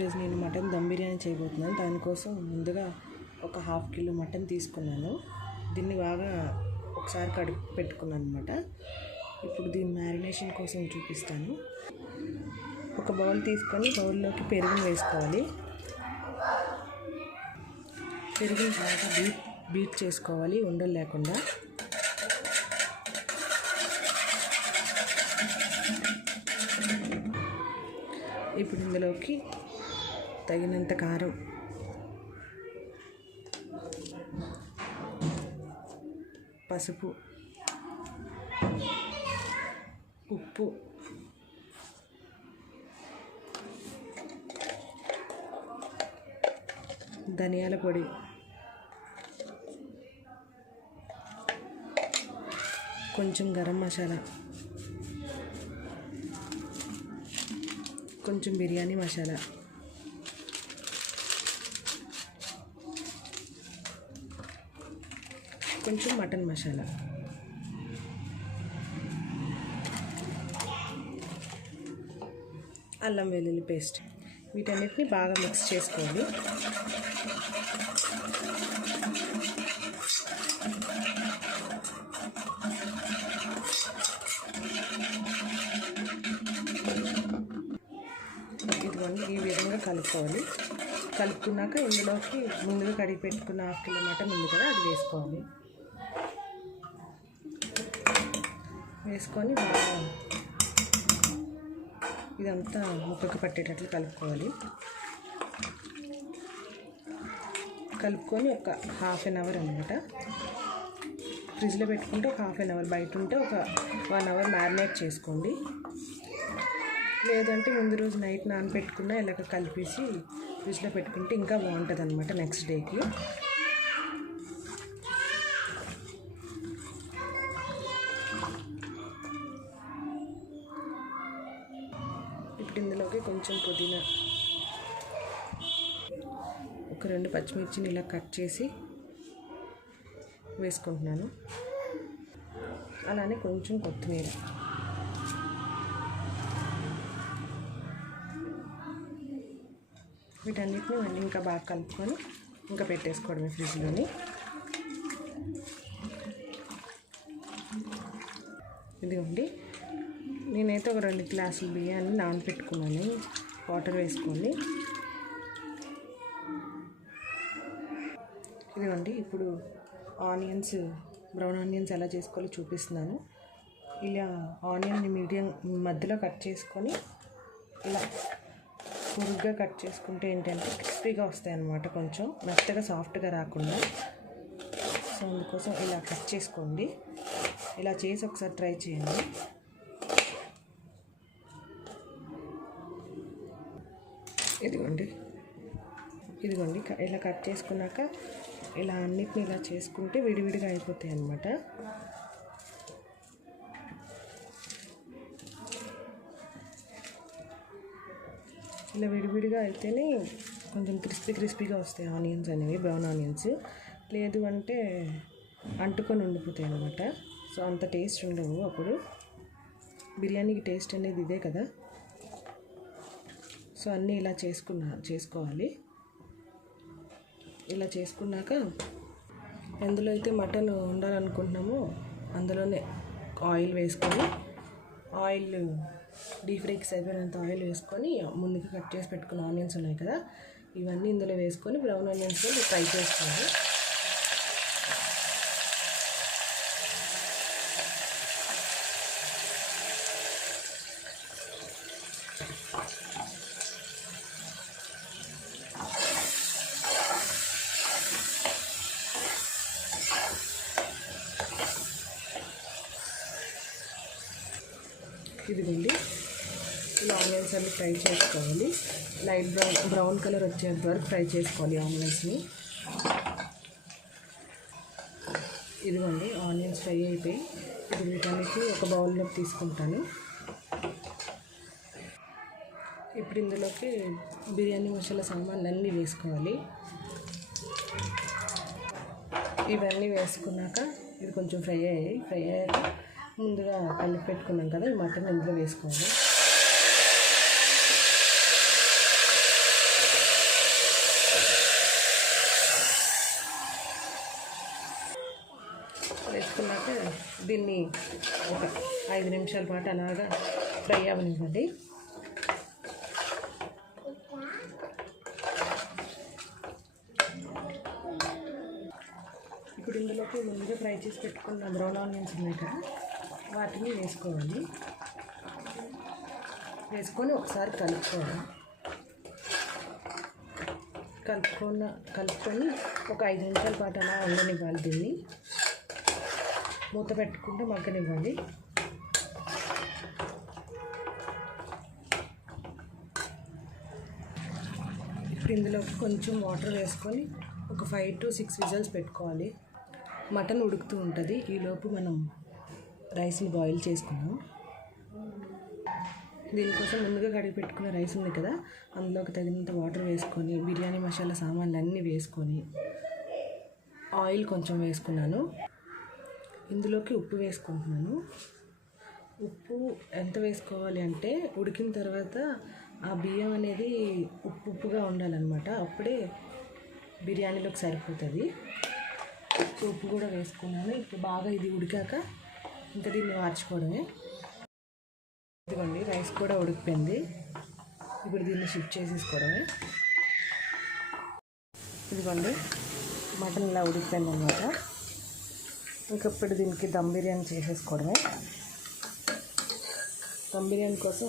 ఈరోజు నేను మటన్ దమ్ బిర్యానీ చేయబోతున్నాను. దానికోసం ముందుగా ఒక హాఫ్ కిలో మటన్ తీసుకున్నాను. దీన్ని బాగా ఒకసారి కడుపు పెట్టుకున్నాను అనమాట ఇప్పుడు దీని మ్యారినేషన్ కోసం చూపిస్తాను. ఒక బౌల్ తీసుకొని బౌల్లోకి పెరుగును వేసుకోవాలి. పెరుగుని బాగా బీట్ బీట్ చేసుకోవాలి ఉండలు లేకుండా. ఇప్పుడు ఇందులోకి తగినంత కారం. పసుపు. ఉప్పు. ధనియాల పొడి. కొంచెం గరం మసాలా. కొంచెం బిర్యానీ మసాలా. కొంచెం మటన్ మసాలా. అల్లం వెల్లుల్లి పేస్ట్. వీటన్నిటిని బాగా మిక్స్ చేసుకోవాలి. ఇదిగోండి ఈ విధంగా కలుపుకోవాలి. కలుపుకున్నాక ఇందులోకి ముందుగా కడిగి పెట్టుకున్న హాఫ్ కిలో మటన్ ఉంది కదా అది వేసుకోవాలి. వేసుకొని బాగా ఇదంతా ముక్కకు పట్టేటట్లు కలుపుకోవాలి. కలుపుకొని ఒక హాఫ్ అన్ అవర్ అనమాట ఫ్రిడ్జ్లో పెట్టుకుంటే ఒక హాఫ్ అన్ అవర్ బయట ఉంటే ఒక వన్ అవర్ మ్యారినేట్ చేసుకోండి. లేదంటే ముందు రోజు నైట్ నానబెట్టుకున్నా ఇలాగ కలిపేసి ఫ్రిడ్జ్లో పెట్టుకుంటే ఇంకా బాగుంటుంది అనమాట నెక్స్ట్ డేకి. కొంచెం పుదీనా. ఒక రెండు పచ్చిమిర్చిని ఇలా కట్ చేసి వేసుకుంటున్నాను. అలానే కొంచెం కొత్తిమీర. వీటన్నిటిని మళ్ళీ ఇంకా బాగా కలుపుకొని ఇంకా పెట్టేసుకోవడమే ఫ్రిడ్జ్లోని. ఇదిగోండి నేనైతే ఒక రెండు గ్లాసులు బియ్యాన్ని నానబెట్టుకున్నాను వాటర్ వేసుకొని. ఇదిగోండి ఇప్పుడు ఆనియన్స్ బ్రౌన్ ఆనియన్స్ ఎలా చేసుకోవాలో చూపిస్తున్నాను. ఇలా ఆనియన్ని మీడియం మధ్యలో కట్ చేసుకొని ఇలా పొరుగ్గా కట్ చేసుకుంటే ఏంటంటే క్రిస్పీగా వస్తాయి అన్నమాట కొంచెం మెత్తగా సాఫ్ట్గా రాకుండా. సో అందుకోసం ఇలా కట్ చేసుకోండి. ఇలా చేసి ఒకసారి ట్రై చేయండి. ఇదిగోండి. ఇదిగోండి క- ఇలా కట్ చేసుకున్నాక ఇలా అన్నిటిని ఇలా చేసుకుంటే విడివిడిగా అయిపోతాయి అన్నమాట. ఇలా విడివిడిగా అయితేనే కొంచెం క్రిస్పీ క్రిస్పీగా వస్తాయి ఆనియన్స్ అనేవి బ్రౌన్ ఆనియన్స్. లేదు అంటే అంటుకొని ఉండిపోతాయి అనమాట సో అంత టేస్ట్ ఉండవు అప్పుడు. బిర్యానీకి టేస్ట్ అనేది ఇదే కదా. సో అన్నీ ఇలా చేసుకున్నా చేసుకోవాలి. ఇలా చేసుకున్నాక ఎందులో అయితే మటన్ ఉండాలనుకుంటున్నామో. అందులోనే ఆయిల్ వేసుకొని ఆయిల్ డీప్ ఫ్రైకి అయిపోయినంత ఆయిల్ వేసుకొని ముందుగా కట్ చేసి పెట్టుకున్న ఆనియన్స్ ఉన్నాయి కదా ఇవన్నీ ఇందులో వేసుకొని బ్రౌన్ ఆనియన్స్ ఫ్రై చేసుకోవాలి. ఇదిగోండి. ఇలా ఆనియన్స్ అన్ని ఫ్రై చేసుకోవాలి. లైట్ బ్రౌన్ బ్రౌన్ కలర్ వచ్చేంత వరకు ఫ్రై చేసుకోవాలి ఆనియన్స్ని. ఇదిగోండి ఆనియన్స్ ఫ్రై అయిపోయి ఇది వీటన్నిటి ఒక బౌల్లోకి తీసుకుంటాను. ఇప్పుడు ఇందులోకి బిర్యానీ మసాలా సామాన్లు అన్నీ వేసుకోవాలి. ఇవన్నీ వేసుకున్నాక ఇది కొంచెం ఫ్రై అయ్యాయి. ఫ్రై అయ్యాక ముందుగా అల్లి పెట్టుకున్నాం కదా ఈ మటన్ ఇందులో వేసుకోవాలి. వేసుకున్నాక దీన్ని ఒక ఐదు నిమిషాల పాటు అలాగా ఫ్రై అవ్వనివ్వండి. ఇప్పుడు ఇందులోకి ముందుగా ఫ్రై చేసి పెట్టుకున్న బ్రౌన్ ఆనియన్స్ ఉన్నాయి కదా వాటిని వేసుకోవాలి. వేసుకొని ఒకసారి కలుపుకోవాలి. కలుపుకున్న కలుపుకొని ఒక ఐదు నిమిషాల పాటు అలా ఉండనివ్వాలి దీన్ని. మూత పెట్టుకుంటూ మగ్గనివ్వాలి. ఇప్పుడు ఇందులో కొంచెం వాటర్ వేసుకొని ఒక ఫైవ్ టు సిక్స్ విజల్స్ పెట్టుకోవాలి. మటన్ ఉడుకుతూ ఉంటుంది. ఈలోపు మనం రైస్ని బాయిల్ చేసుకున్నాం. దీనికోసం ముందుగా కడిగి పెట్టుకున్న రైస్ ఉంది కదా అందులోకి తగినంత వాటర్ వేసుకొని బిర్యానీ మసాలా సామాన్లు అన్నీ వేసుకొని ఆయిల్ కొంచెం వేసుకున్నాను. ఇందులోకి ఉప్పు వేసుకుంటున్నాను. ఉప్పు ఎంత వేసుకోవాలి అంటే ఉడికిన తర్వాత ఆ బియ్యం అనేది ఉప్పు ఉప్పుగా ఉండాలన్నమాట. అప్పుడే బిర్యానీలోకి సరిపోతుంది. సో ఉప్పు కూడా వేసుకున్నాను. ఇప్పుడు బాగా ఇది ఉడికాక ఇంకా దీన్ని మార్చుకోవడమే. ఇదిగోండి రైస్ కూడా ఉడికిపోయింది. ఇప్పుడు దీన్ని షిఫ్ట్ చేసేసుకోవడమే. ఇదిగోండి మటన్ ఇలా ఉడికిపోయింది అనమాట ఇంకప్పుడు దీనికి దమ్ బిర్యానీ చేసేసుకోవడమే. దమ్ బిర్యానీ కోసం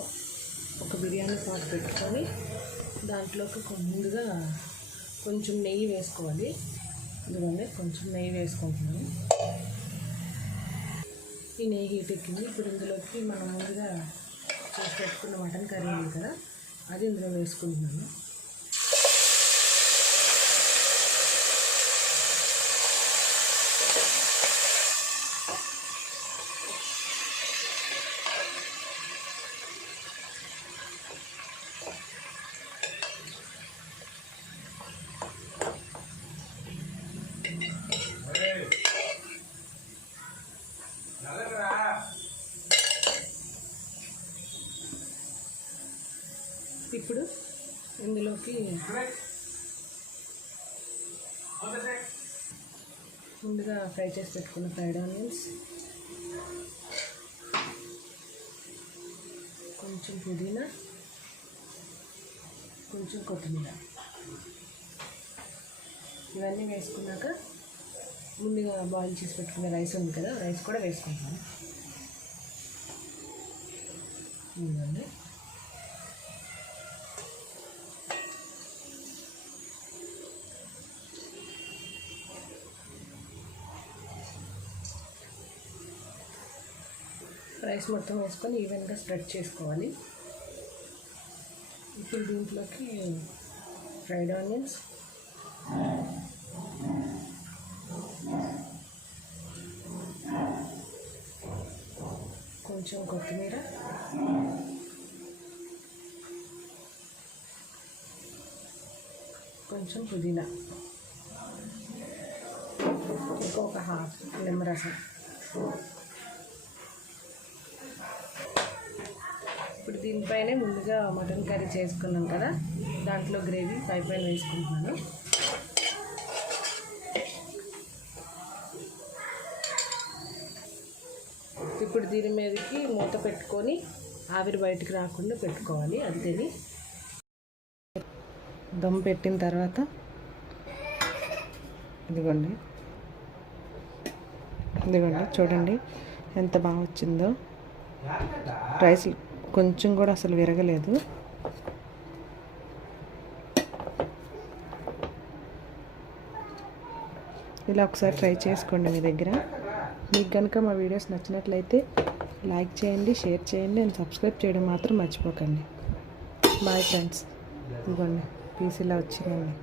ఒక బిర్యానీ పాట్ పెట్టుకొని దాంట్లోకి ముందుగా కొంచెం నెయ్యి వేసుకోవాలి. ఇదిగోండి కొంచెం నెయ్యి వేసుకుంటున్నాను. ఈ నెయ్యి హీట్ ఎక్కింది. ఇప్పుడు ఇందులోకి మనం ముందుగా చేసి పెట్టుకున్న మటన్ కర్రీ ఉంది కదా అది ఇందులో వేసుకుంటున్నాను. ఇప్పుడు ఇందులోకి ముందుగా ఫ్రై చేసి పెట్టుకున్న ఫ్రైడ్ ఆనియన్స్ కొంచెం పుదీనా కొంచెం కొత్తిమీర. ఇవన్నీ వేసుకున్నాక ముందుగా బాయిల్ చేసి పెట్టుకున్న రైస్ ఉంది కదా రైస్ కూడా వేసుకుంటాను ఇదిగోండి. రైస్ మొత్తం వేసుకొని ఈవెన్గా స్ప్రెడ్ చేసుకోవాలి. ఇప్పుడు దీంట్లోకి ఫ్రైడ్ ఆనియన్స్. కొంచెం కొత్తిమీర. కొంచెం పుదీనా. ఇంకొక హాఫ్ నిమ్మరసం దీనిపైనే ముందుగా మటన్ కర్రీ చేసుకున్నాం కదా. దాంట్లో గ్రేవీ పై పైన వేసుకుంటున్నాను. ఇప్పుడు దీని మీదకి మూత పెట్టుకొని ఆవిరి బయటకు రాకుండా పెట్టుకోవాలి అంతేని. దమ్ పెట్టిన తర్వాత ఇదిగోండి. ఇదిగోండి చూడండి ఎంత బాగా వచ్చిందో. రైస్ కొంచెం కూడా అసలు విరగలేదు. ఇలా ఒకసారి ట్రై చేసుకోండి మీ దగ్గర. మీకు కనుక మా వీడియోస్ నచ్చినట్లయితే లైక్ చేయండి షేర్ చేయండి అండ్ సబ్స్క్రైబ్ చేయడం మాత్రం మర్చిపోకండి. Bye friends. ఇదిగోండి పీస్ ఇలా వచ్చిందండి.